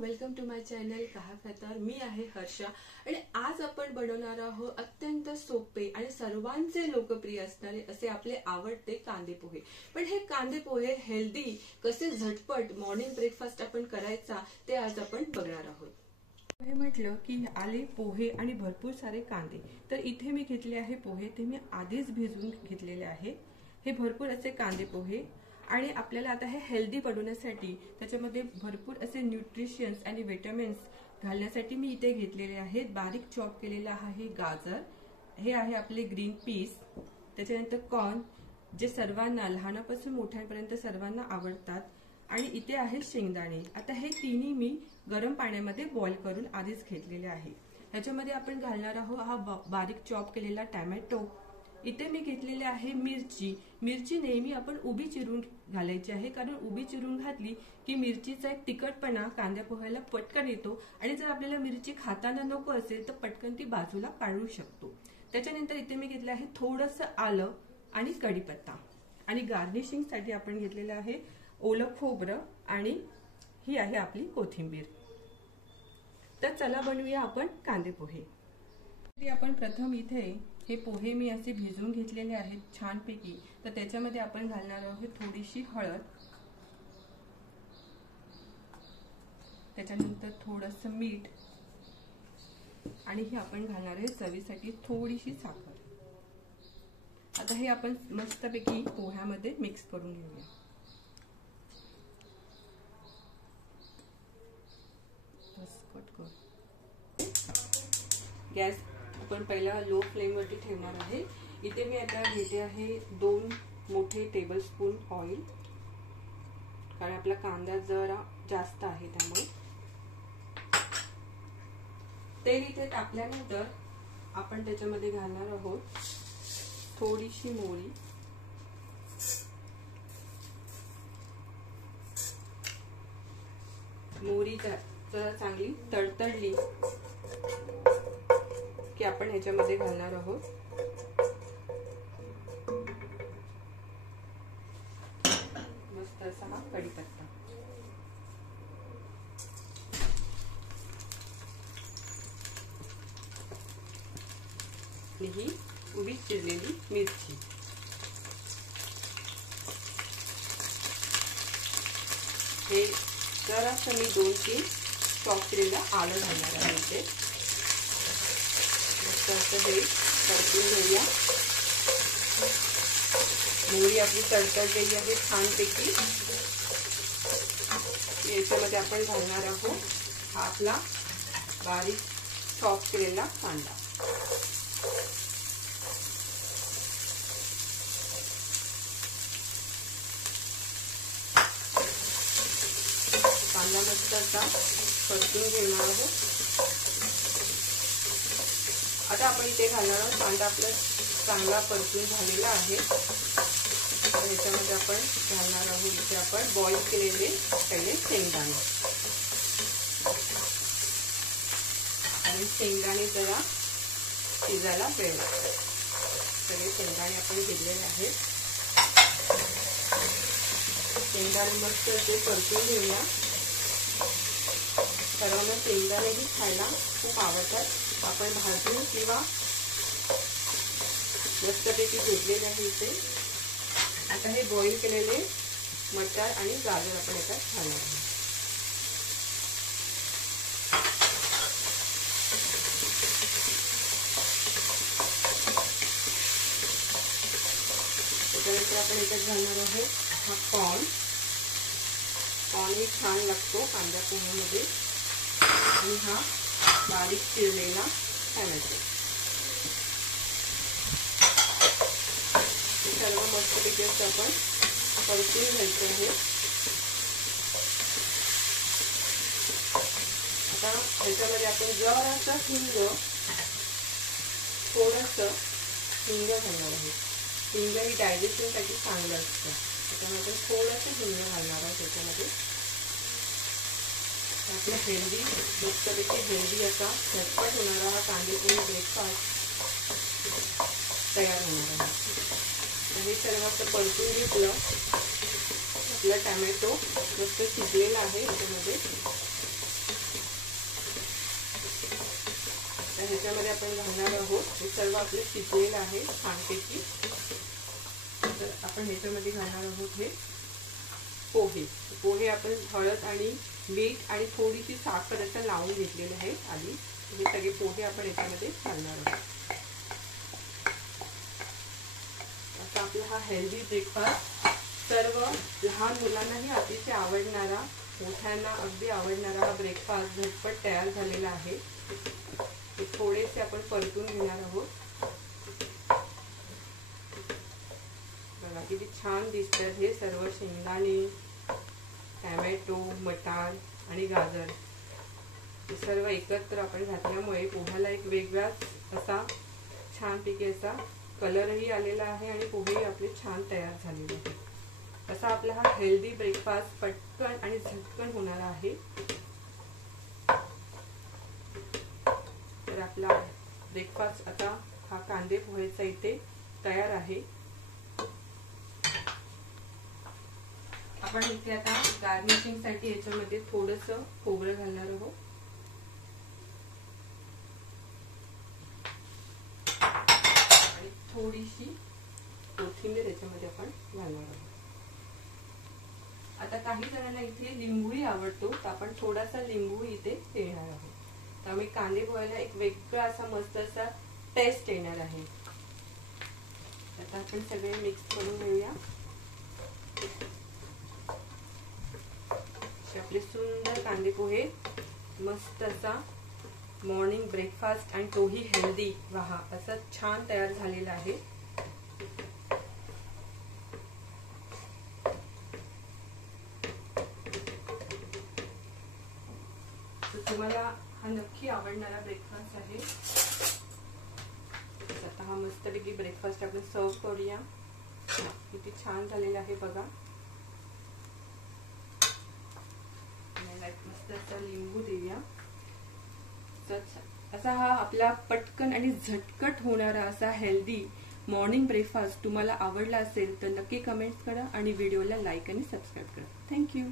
Welcome to my channel कहा फतर। मी आहे हर्षा आणि आज आपण बनवणार आहोत अत्यंत सोपे आणि सर्वांचे लोकप्रिय असणारे असे आपले आवडते कांदे पोहे। पण हे कांदे पोहे हेल्दी कसे झटपट मॉर्निंग ब्रेकफास्ट आपण करायचा ते आज आपण बघणार आहोत। हे म्हटलं की आले पोहे आणि भरपूर सारे कांदे, तर इथे मी घेतले आहे पोहे, ते मी आधीच भिजवून घेतलेले आहे। हे भरपूर असे कांदे पोहे आणि आपल्याला आता हे हेल्दी बनवण्यासाठी त्याच्यामध्ये भरपूर असे न्यूट्रिशन्स आणि विटामिन्स घालण्यासाठी मी इथे घेतलेले आहेत। बारीक चॉप केलेला आहे गाजर, हे आहे आपले ग्रीन पीस, त्याच्यानंतर कॉर्न जे सर्वांना लहानापासून मोठ्यांपर्यंत सर्वांना आवडतात, आणि इथे आहे शेंगदाणे। आता हे तिन्ही मी गरम पाण्यामध्ये बॉईल करून आधीच घेतलेले आहे। ह्याच्यामध्ये आपण घालणार आहोत हा बारीक चॉप केलेला टोमॅटो। इथे मी घेतलेले आहे मिरची। मिरची नेहमी आपण उभी चिरून घालायची आहे, कारण उभी चिरून घातली की मिरचीचा एक तिखटपणा कांद्या पोह्याला पटकन येतो आणि जर आपल्याला मिरची खाताना नको असेल तर पटकन ती बाजूला काढू शकतो। त्याच्यानंतर इथे मी घेतले आहे थोडंसं आलं आणि कढीपत्ता, आणि गार्निशिंग साठी आपण घेतलेलं आहे ओलं खोबरं, आणि ही आहे आपली कोथिंबीर। तर चला बनवूया आपण कांदे पोहे। आपण प्रथम इथे हे पोहे मी असे भिजवून घेतलेले आहेत छानपैकी, तर त्याच्यामध्ये आपण घालणार आहोत थोडीशी हळद, त्याच्यानंतर थोडंसं मीठ, आणि हे आपण घालणार आहे चवीसाठी थोडीशी साखर। आता हे आपण मस्तपैकी पोह्यामध्ये मिक्स करून घेऊया। गॅस आपण पहिला लो फ्लेम वरती ठेवणार आहे। इथे मी आता घेते आहे 2 मोठे टेबलस्पून ऑइल, कारण आपला कांदा जरा जास्त आहे त्यामुळे। तेल इथे टाकल्यानंतर आपण त्याच्यामध्ये घालणार आहोत थोडीशी मोहरी, मोहरी जरा चांगली तडतडली की आपण ह्याच्यामध्ये घालणार आहोत मस्त असा हा कढीपत्ता, ही उभी चिरलेली मिरची, हे जरासं मी 2-3 चॉप केलेलं आलं घालणार आहे इथे। हे परतून घेऊया। मोहरी आपली तडतडलेली आहे छानपैकी। याच्यामध्ये आपण घालणार आहोत हा आपला बारीक चॉप केलेला कांदा। कांदा मस्त असा परतून घेणार आहोत। आता आपण इथे घालणार आहोत कांदा आपला चांगला परतून झालेला आहे, तर ह्याच्यामध्ये आपण घालणार आहोत इथे आपण बॉईल केलेले पहिले शेंगदाणे, आणि शेंगदाणे जरा शिजायला वेळ लागतो। सगळे शेंगदाणे आपण घेतलेले आहेत। शेंगदाणे मस्त असे परतून घेऊया। सर्वांना शेंगदाणेही खायला खूप आवडतात। आपण भाजून किंवा मस्तपैकी घेतलेले आहे इथे। आता हे बॉईल केलेले मटर आणि गाजर आपण याच्यात घालणार आहोत। त्याच्यानंतर आपण याच्यात घालणार आहोत हा कॉर्न ही छान लागतो कांदा पोह्यामध्ये, आणि हा बारीक चिरलेला टोमॅटो। हे सर्व मस्तपैकी असं आपण परतून घ्यायचं आहे। आता ह्याच्यामध्ये आपण जरासा थोडंसं हिंग घालणार आहे। हिंग ही डायजेशन साठी चांगलं असतं, त्याच्यामुळे आपण थोडंसं हिंग घालणार आहोत त्याच्यामध्ये। आपला हेल्दी मस्तपैकी हेल्दी असा झटपट होणारा हा कांदे पोहे ब्रेकफास्ट तयार होणार आहे। हे सर्व असं परतून घेतलं, आपला टोमॅटो मस्त शिजलेला आहे याच्यामध्ये। ह्याच्यामध्ये आपण घालणार आहोत, हे सर्व आपले शिजलेलं आहे छानपैकी. तर आपण ह्याच्यामध्ये घालणार आहोत हे पोहे. पोहे आपण हळद आणि मीठ आणि थोडीशी साखर असं लावून घेतलेले आहे आधी. हे सगळे पोहे आपण याच्यामध्ये घालणार आहोत. आता आपला हा हेल्दी ब्रेकफास्ट सर्व लहान मुलांनाही अतिशय आवडणारा, मोठ्यांना अगदी आवडणारा हा ब्रेकफास्ट झटपट तयार झालेला आहे. हे थोडेसे आपण परतून घेणार आहोत. बघा किती छान दिसतात हे सर्व शेंगदाणे, टोमॅटो, मटार आणि गाजर हे सर्व एकत्र आपण घातल्यामुळे पोह्याला एक वेगळाच असा छानपैकी असा कलरही आलेला आहे आणि पोहेही आपले छान तयार झालेले आहेत. असा आपला हा हेल्दी ब्रेकफास्ट पटकन आणि झटकन होणार आहे. तर आपला ब्रेकफास्ट आता हा कांदे पोहेचा इथे तयार आहे. आपण इथे आता गार्निशिंग साठी याच्यामध्ये थोडंसं खोबरं घालणार आहोत आणि थोडीशी कोथिंबीर याच्यामध्ये आपण घालणार आहोत. आता काही जणांना इथे लिंबूही आवडतो, तर आपण थोडासा लिंबू इथे देणार आहोत. त्यामुळे कांदे पोह्याला एक वेगळा असा मस्त असा टेस्ट येणार आहे. आता आपण सगळे मिक्स करून घेऊया. आपले सुंदर कांदे पोहे मस्त असा मॉर्निंग ब्रेकफास्ट आणि तोही हेल्दी वाहा असा छान तयार झालेला आहे. तुम्हाला हा नक्की आवडणारा ब्रेकफास्ट आहे. आता हा मस्तपैकी ब्रेकफास्ट आपण सर्व करूया. किती छान झालेला आहे बघा. मस्त असा लिंबू देऊया. असा हा आपला पटकन आणि झटकट होणारा असा हेल्दी मॉर्निंग ब्रेकफास्ट तुम्हाला आवडला असेल तर नक्की कमेंट करा आणि व्हिडिओला लाईक आणि सबस्क्राईब करा. थँक्यू.